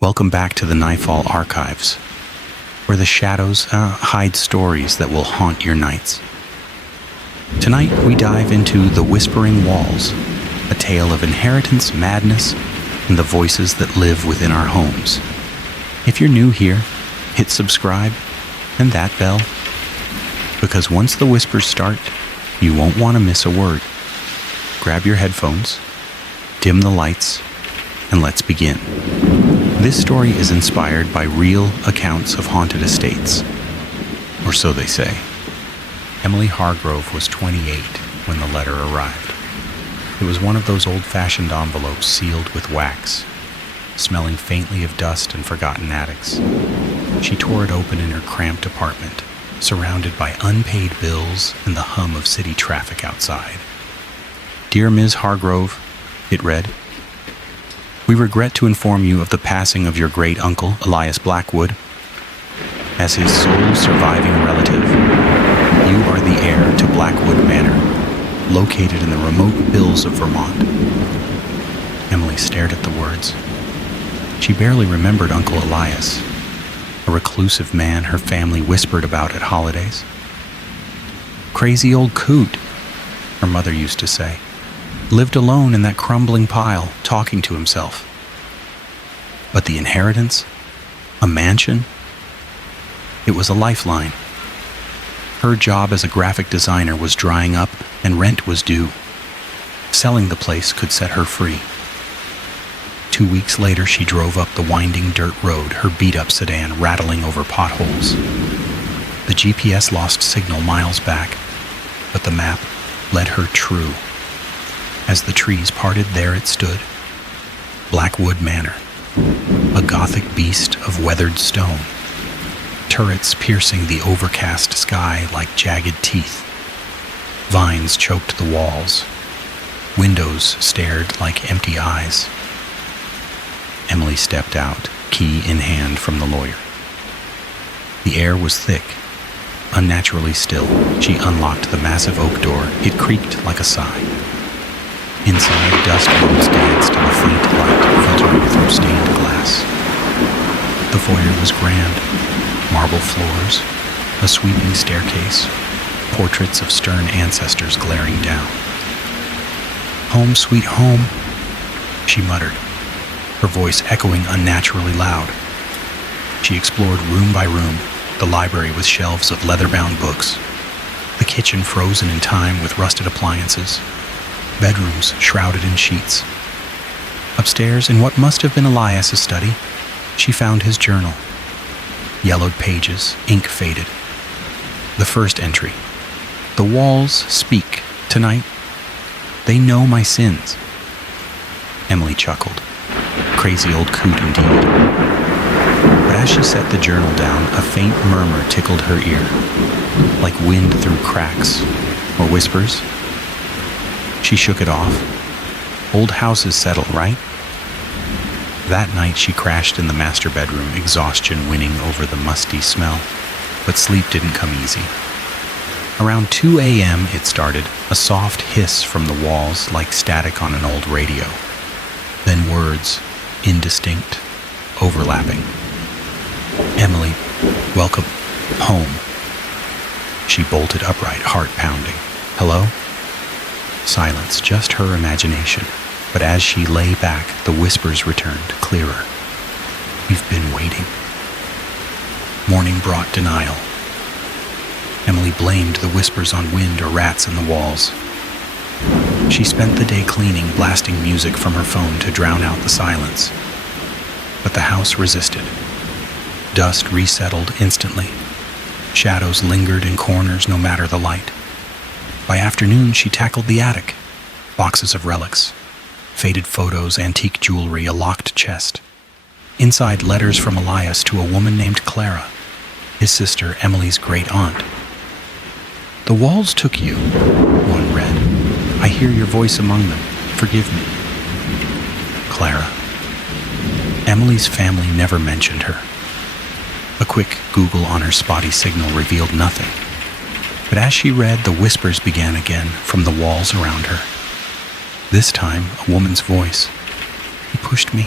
Welcome back to the Nightfall Archives, where the shadows hide stories that will haunt your nights. Tonight, we dive into The Whispering Walls, a tale of inheritance, madness, and the voices that live within our homes. If you're new here, hit subscribe and that bell, because once the whispers start, you won't want to miss a word. Grab your headphones, dim the lights, and let's begin. This story is inspired by real accounts of haunted estates, or so they say. Emily Hargrove was 28 when the letter arrived. It was one of those old-fashioned envelopes sealed with wax, smelling faintly of dust and forgotten attics. She tore it open in her cramped apartment, surrounded by unpaid bills and the hum of city traffic outside. "Dear Ms. Hargrove," it read, "we regret to inform you of the passing of your great-uncle, Elias Blackwood. As his sole surviving relative, you are the heir to Blackwood Manor, located in the remote hills of Vermont." Emily stared at the words. She barely remembered Uncle Elias, a reclusive man her family whispered about at holidays. "Crazy old coot," her mother used to say. "Lived alone in that crumbling pile, talking to himself." But the inheritance? A mansion? It was a lifeline. Her job as a graphic designer was drying up and rent was due. Selling the place could set her free. 2 weeks later, she drove up the winding dirt road, her beat-up sedan rattling over potholes. The GPS lost signal miles back, but the map led her true. As the trees parted, there it stood. Blackwood Manor, a Gothic beast of weathered stone. Turrets piercing the overcast sky like jagged teeth. Vines choked the walls. Windows stared like empty eyes. Emily stepped out, key in hand from the lawyer. The air was thick, unnaturally still. She unlocked the massive oak door. It creaked like a sigh. Inside, dust motes danced in the faint light filtering through stained glass. The foyer was grand. Marble floors, a sweeping staircase, portraits of stern ancestors glaring down. "Home, sweet home," she muttered, her voice echoing unnaturally loud. She explored room by room, the library with shelves of leather-bound books, the kitchen frozen in time with rusted appliances, bedrooms shrouded in sheets. Upstairs, in what must have been Elias's study, she found his journal. Yellowed pages, ink faded. The first entry: "The walls speak tonight. They know my sins." Emily chuckled. Crazy old coot indeed. But as she set the journal down, a faint murmur tickled her ear, like wind through cracks, or whispers. She shook it off. Old houses settle, right? That night she crashed in the master bedroom, exhaustion winning over the musty smell. But sleep didn't come easy. Around 2 a.m. it started, a soft hiss from the walls like static on an old radio. Then words, indistinct, overlapping. "Emily, welcome home." She bolted upright, heart pounding. "Hello?" Silence, just her imagination. But as she lay back, the whispers returned, clearer. "We've been waiting." Morning brought denial. Emily blamed the whispers on wind or rats in the walls. She spent the day cleaning, blasting music from her phone to drown out the silence. But the house resisted. Dust resettled instantly. Shadows lingered in corners no matter the light. By afternoon, she tackled the attic. Boxes of relics, faded photos, antique jewelry, a locked chest. Inside, letters from Elias to a woman named Clara, his sister, Emily's great-aunt. "The walls took you," one read. "I hear your voice among them. Forgive me." Clara. Emily's family never mentioned her. A quick Google on her spotty signal revealed nothing. But as she read, the whispers began again from the walls around her. This time, a woman's voice. "He pushed me.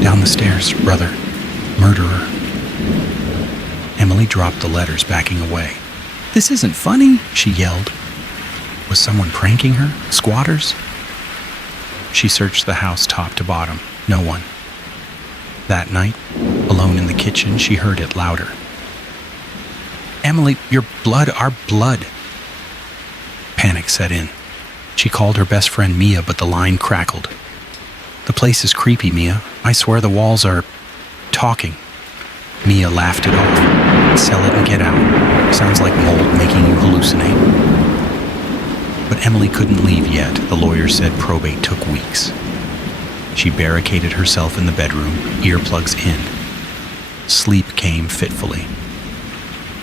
Down the stairs, brother. Murderer. Emily dropped the letters, backing away. This isn't funny, she yelled. Was someone pranking her? Squatters? She searched the house top to bottom. No one. That night, alone in the kitchen, she heard it louder. Emily, your blood, our blood. Panic set in. She called her best friend Mia, but the line crackled. The place is creepy, Mia. I swear the walls are talking. Mia laughed it off. Sell it and get out. Sounds like mold making you hallucinate. But Emily couldn't leave yet. The lawyer said probate took weeks. She barricaded herself in the bedroom, earplugs in. Sleep came fitfully.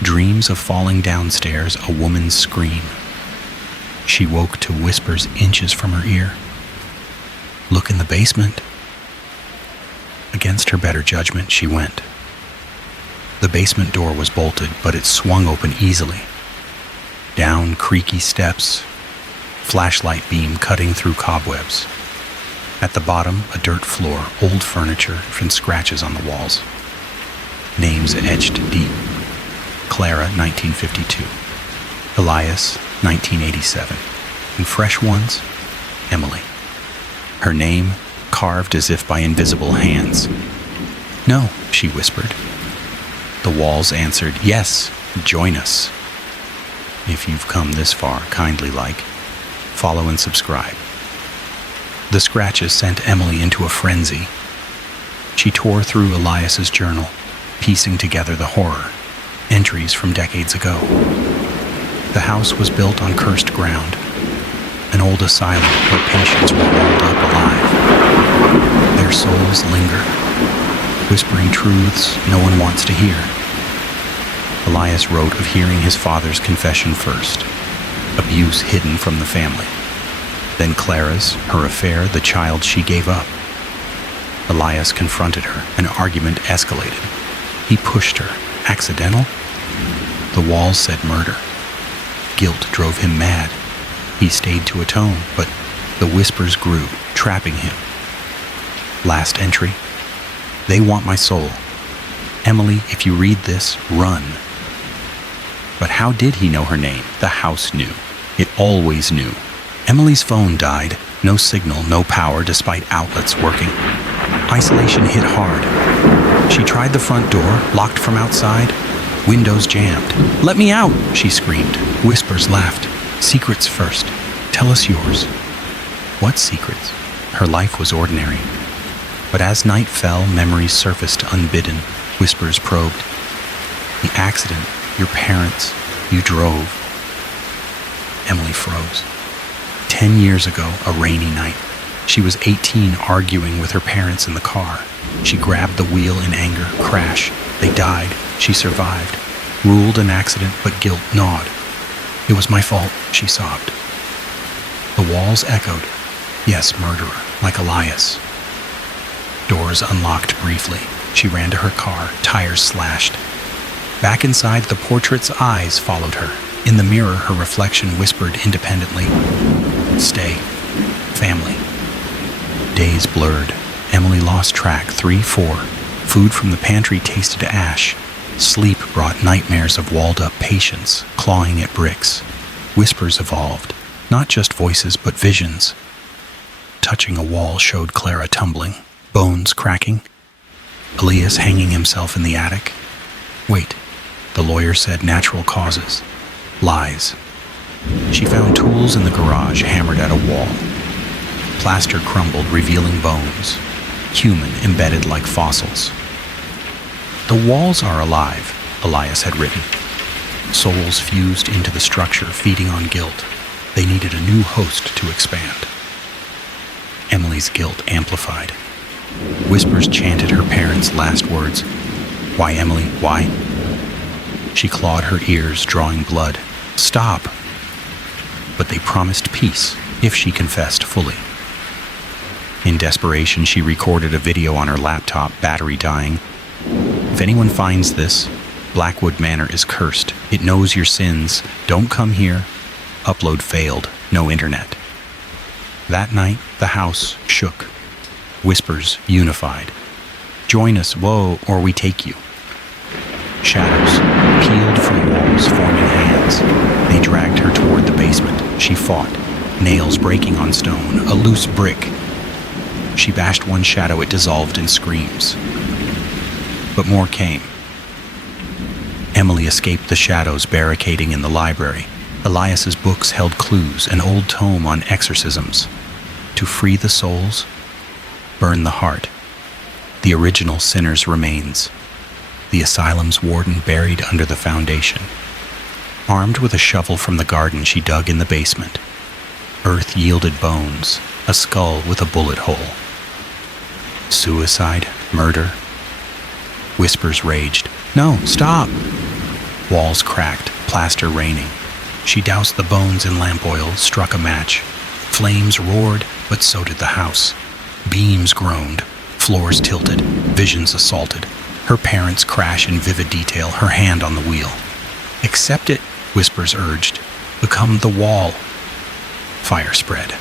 Dreams of falling downstairs, a woman's scream. She woke to whispers inches from her ear. Look in the basement. Against her better judgment, she went. The basement door was bolted, but it swung open easily. Down creaky steps, flashlight beam cutting through cobwebs. At the bottom, a dirt floor, old furniture, and scratches on the walls. Names etched deep. Clara, 1952. Elias, 1987. And fresh ones, Emily. Her name carved as if by invisible hands. No, she whispered. The walls answered, yes, join us. If you've come this far, kindly like, follow and subscribe. The scratches sent Emily into a frenzy. She tore through Elias's journal, piecing together the horror, entries from decades ago. The house was built on cursed ground, an old asylum where patients were rolled up alive. Their souls linger, whispering truths no one wants to hear. Elias wrote of hearing his father's confession first, abuse hidden from the family. Then Clara's, her affair, the child she gave up. Elias confronted her. An argument escalated. He pushed her. Accidental? The walls said murder. Guilt drove him mad. He stayed to atone, but the whispers grew, trapping him. Last entry. They want my soul. Emily, if you read this, run. But how did he know her name? The house knew. It always knew. Emily's phone died. No signal, no power, despite outlets working. Isolation hit hard. She tried the front door, locked from outside. Windows jammed. Let me out, she screamed. Whispers laughed. Secrets first. Tell us yours. What secrets? Her life was ordinary. But as night fell, memories surfaced unbidden. Whispers probed. The accident, your parents, you drove. Emily froze. 10 years ago, a rainy night. She was 18, arguing with her parents in the car. She grabbed the wheel in anger. Crash. They died. She survived. Ruled an accident, but guilt gnawed. It was my fault, she sobbed. The walls echoed. Yes, murderer, like Elias. Doors unlocked briefly. She ran to her car, tires slashed. Back inside, the portrait's eyes followed her. In the mirror, her reflection whispered independently, stay. Family. Days blurred. Emily lost track. 3, 4. Food from the pantry tasted ash. Sleep brought nightmares of walled-up patients, clawing at bricks. Whispers evolved. Not just voices, but visions. Touching a wall showed Clara tumbling. Bones cracking. Elias hanging himself in the attic. Wait. The lawyer said natural causes. Lies. She found tools in the garage hammered at a wall. Plaster crumbled, revealing bones. Human embedded like fossils. The walls are alive, Elias had written. Souls fused into the structure, feeding on guilt. They needed a new host to expand. Emily's guilt amplified. Whispers chanted her parents' last words. Why, Emily, why? She clawed her ears, drawing blood. Stop! But they promised peace if she confessed fully. In desperation, she recorded a video on her laptop, battery dying. If anyone finds this, Blackwood Manor is cursed. It knows your sins. Don't come here. Upload failed. No internet. That night, the house shook. Whispers unified. Join us, whoa, or we take you. Shadows peeled from walls, forming hands. They dragged her toward the basement. She fought, nails breaking on stone, a loose brick. She bashed one shadow, it dissolved in screams. But more came. Emily escaped the shadows barricading in the library. Elias's books held clues, an old tome on exorcisms. To free the souls, burn the heart. The original sinner's remains. The asylum's warden buried under the foundation. Armed with a shovel from the garden, she dug in the basement. Earth yielded bones, a skull with a bullet hole. Suicide, murder. Whispers raged. No, stop! Walls cracked, plaster raining. She doused the bones in lamp oil, struck a match. Flames roared, but so did the house. Beams groaned, floors tilted, visions assaulted. Her parents crash in vivid detail, her hand on the wheel. Accept it, whispers urged. Become the wall. Fire spread.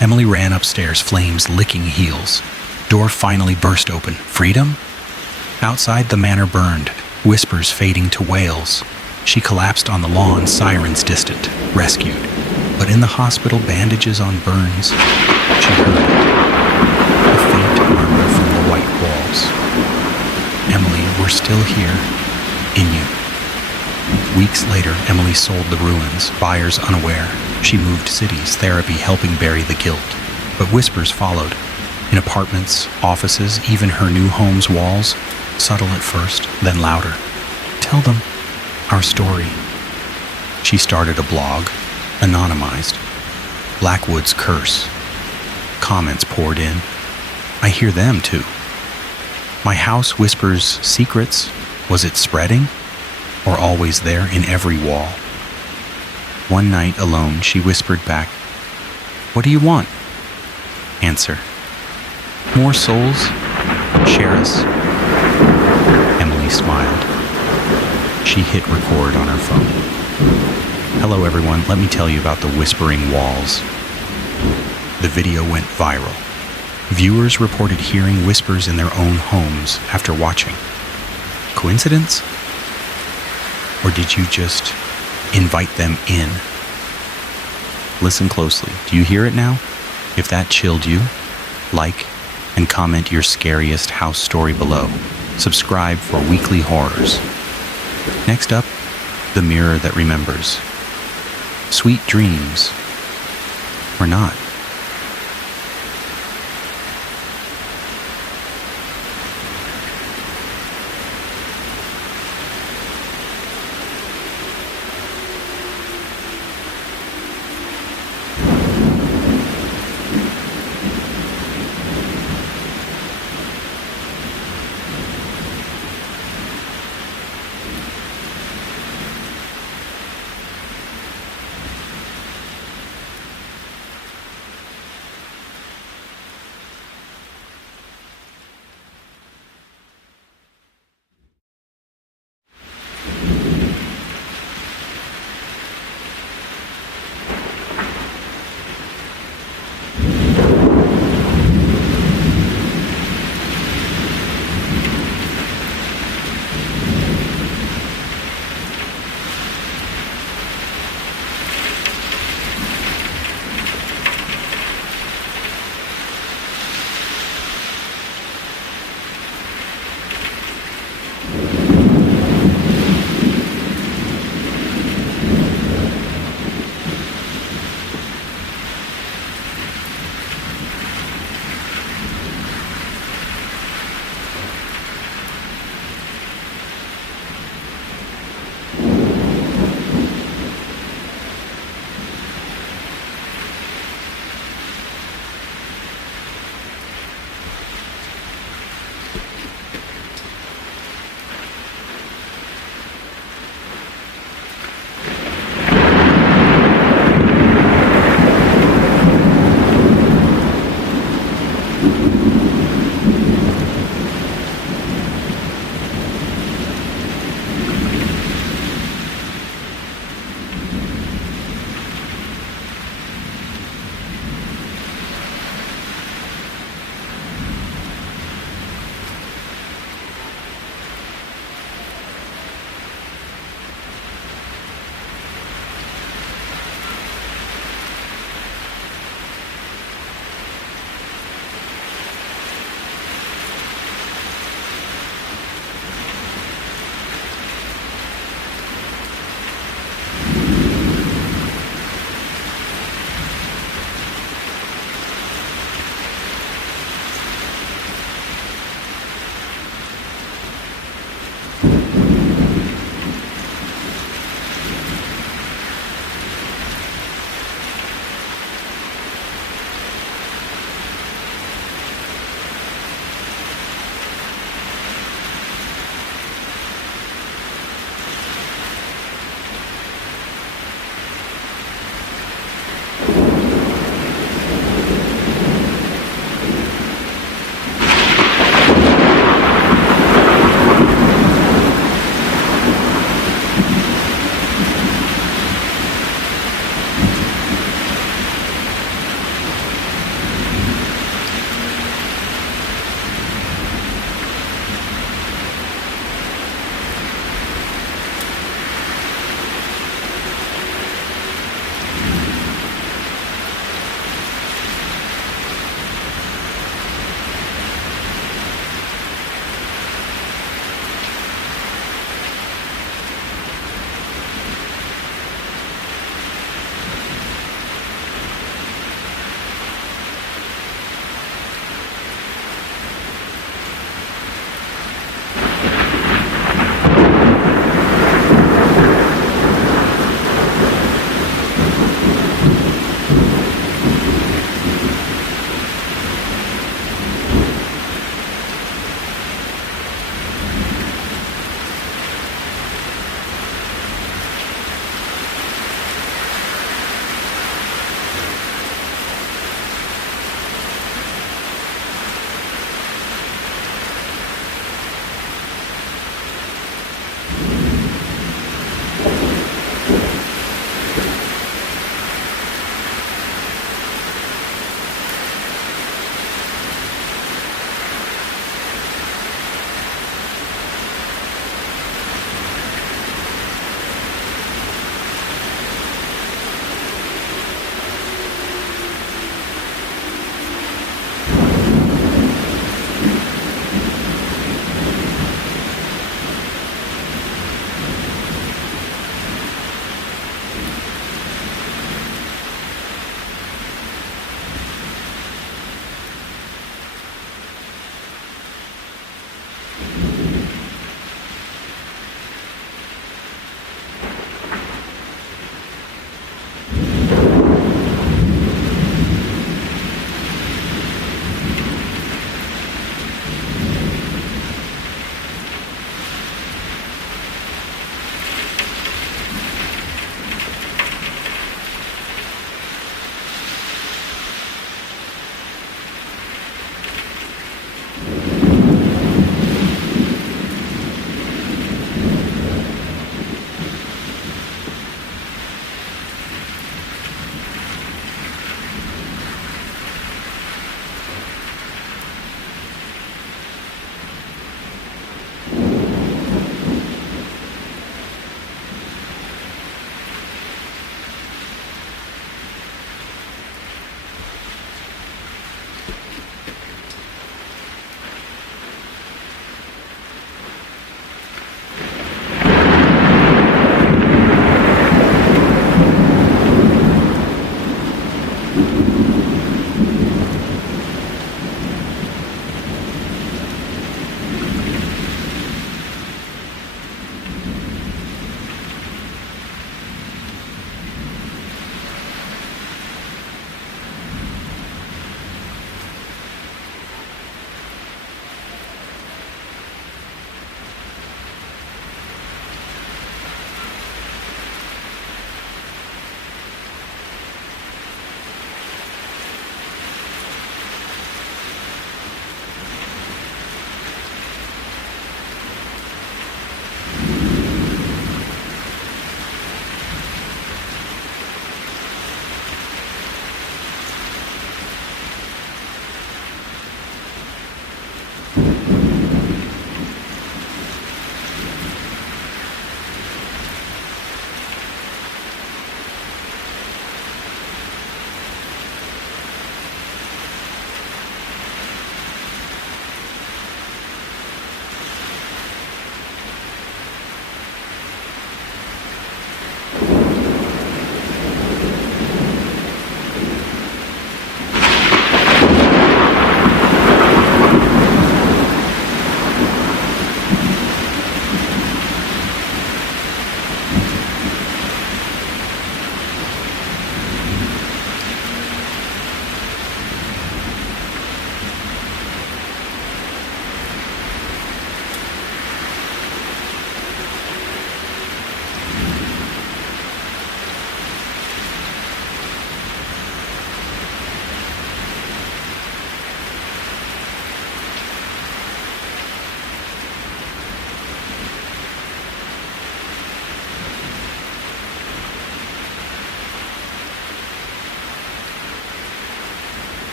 Emily ran upstairs, flames licking heels. Door finally burst open. Freedom? Outside, the manor burned, whispers fading to wails. She collapsed on the lawn, sirens distant, rescued. But in the hospital, bandages on burns, she heard it. A faint murmur from the white walls. Emily, we're still here, in you. Weeks later, Emily sold the ruins, buyers unaware. She moved cities, therapy helping bury the guilt. But whispers followed. In apartments, offices, even her new home's walls, subtle at first, then louder. Tell them our story. She started a blog, anonymized. Blackwood's curse. Comments poured in. I hear them too. My house whispers secrets. Was it spreading? Or always there in every wall? One night alone, she whispered back, What do you want? Answer, more souls? Share us? Emily smiled. She hit record on her phone. Hello everyone, let me tell you about the Whispering Walls. The video went viral. Viewers reported hearing whispers in their own homes after watching. Coincidence? Or did you just invite them in? Listen closely. Do you hear it now? If that chilled you, like and comment your scariest house story below. Subscribe for weekly horrors. Next up, the mirror that remembers. Sweet dreams. Or not.